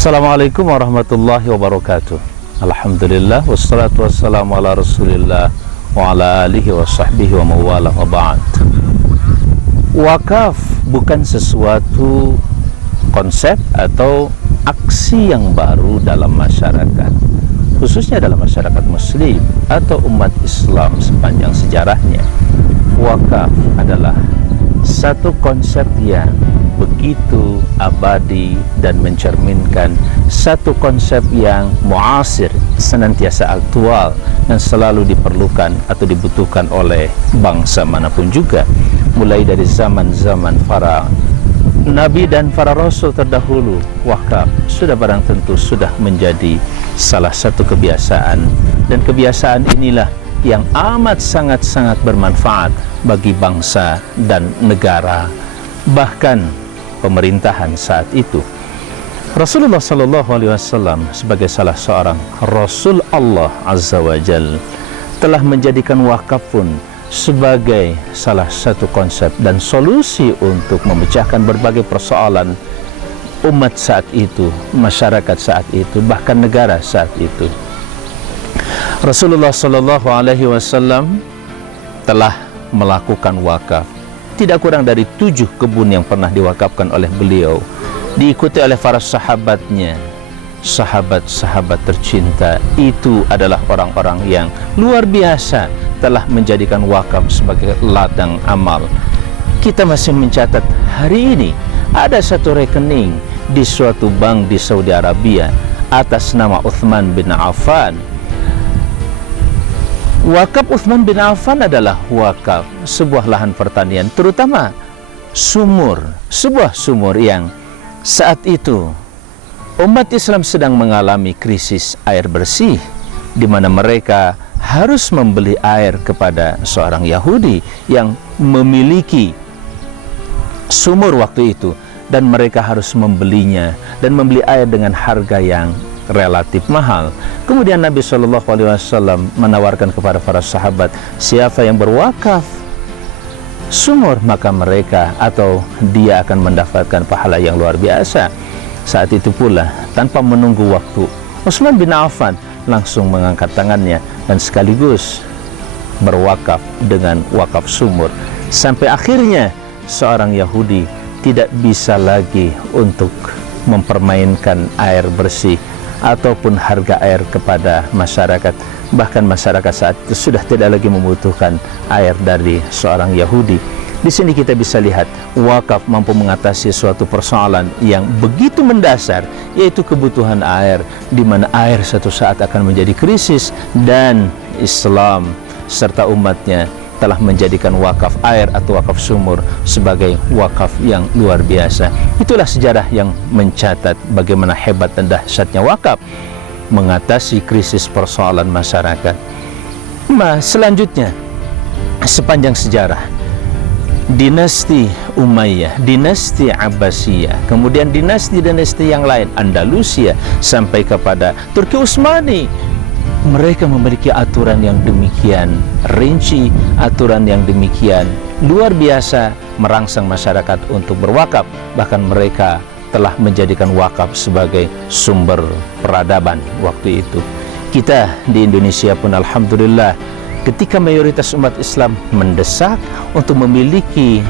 Assalamualaikum warahmatullahi wabarakatuh. Alhamdulillah wassalatu wassalamu ala rasulillah wa ala alihi wa sahbihi wa mawala wa ba'd. Wakaf bukan sesuatu konsep atau aksi yang baru dalam masyarakat, khususnya dalam masyarakat muslim atau umat Islam sepanjang sejarahnya. Wakaf adalah satu konsep yang begitu abadi dan mencerminkan satu konsep yang muasir, senantiasa aktual dan selalu diperlukan atau dibutuhkan oleh bangsa manapun juga, mulai dari zaman-zaman para nabi dan para rasul terdahulu. Wakaf sudah barang tentu sudah menjadi salah satu kebiasaan, dan kebiasaan inilah yang amat sangat-sangat bermanfaat bagi bangsa dan negara, bahkan pemerintahan saat itu. Rasulullah SAW sebagai salah seorang Rasul Allah Azza wa Jal telah menjadikan wakaf pun sebagai salah satu konsep dan solusi untuk memecahkan berbagai persoalan umat saat itu, masyarakat saat itu, bahkan negara saat itu. Rasulullah SAW telah melakukan wakaf tidak kurang dari 7 kebun yang pernah diwakafkan oleh beliau, diikuti oleh para sahabatnya. Sahabat-sahabat tercinta itu adalah orang-orang yang luar biasa, telah menjadikan wakaf sebagai ladang amal. Kita masih mencatat hari ini ada satu rekening di suatu bank di Saudi Arabia atas nama Uthman bin Affan. Wakaf Uthman bin Affan adalah wakaf sebuah lahan pertanian, terutama sumur, sebuah sumur yang saat itu umat Islam sedang mengalami krisis air bersih, di mana mereka harus membeli air kepada seorang Yahudi yang memiliki sumur waktu itu, dan mereka harus membelinya dan membeli air dengan harga yang relatif mahal. Kemudian Nabi SAW menawarkan kepada para sahabat, siapa yang berwakaf sumur maka mereka atau dia akan mendapatkan pahala yang luar biasa. Saat itu pula, tanpa menunggu waktu, Utsman bin Affan langsung mengangkat tangannya dan sekaligus berwakaf dengan wakaf sumur, sampai akhirnya seorang Yahudi tidak bisa lagi untuk mempermainkan air bersih ataupun harga air kepada masyarakat. Bahkan masyarakat saat itu sudah tidak lagi membutuhkan air dari seorang Yahudi. Di sini kita bisa lihat wakaf mampu mengatasi suatu persoalan yang begitu mendasar, yaitu kebutuhan air, di mana air suatu saat akan menjadi krisis, dan Islam serta umatnya telah menjadikan wakaf air atau wakaf sumur sebagai wakaf yang luar biasa. Itulah sejarah yang mencatat bagaimana hebat dan dahsyatnya wakaf mengatasi krisis persoalan masyarakat. Selanjutnya, sepanjang sejarah, dinasti Umayyah, dinasti Abbasiyah, kemudian dinasti-dinasti yang lain, Andalusia, sampai kepada Turki Utsmani, mereka memiliki aturan yang demikian rinci, aturan yang demikian luar biasa merangsang masyarakat untuk berwakaf. Bahkan mereka telah menjadikan wakaf sebagai sumber peradaban waktu itu. Kita di Indonesia pun alhamdulillah, ketika mayoritas umat Islam mendesak untuk memiliki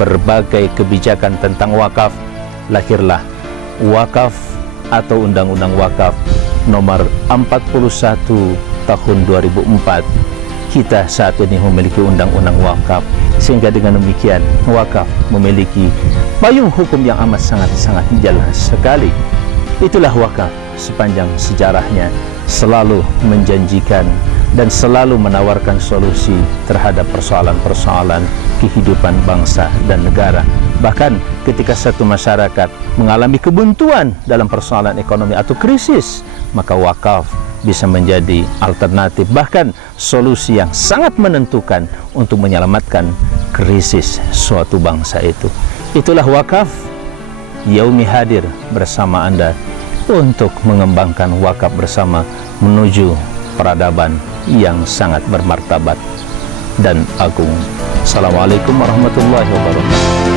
berbagai kebijakan tentang wakaf, lahirlah wakaf atau Undang-Undang Wakaf nomor 41 tahun 2004. Kita saat ini memiliki Undang-Undang Wakaf, sehingga dengan demikian wakaf memiliki payung hukum yang amat sangat-sangat jelas sekali. Itulah wakaf sepanjang sejarahnya selalu menjanjikan dan selalu menawarkan solusi terhadap persoalan-persoalan kehidupan bangsa dan negara. Bahkan ketika satu masyarakat mengalami kebuntuan dalam persoalan ekonomi atau krisis, maka wakaf bisa menjadi alternatif, bahkan solusi yang sangat menentukan untuk menyelamatkan krisis suatu bangsa itu. Itulah wakaf. Yaumi hadir bersama Anda untuk mengembangkan wakaf bersama menuju peradaban yang sangat bermartabat dan agung. Assalamualaikum warahmatullahi wabarakatuh.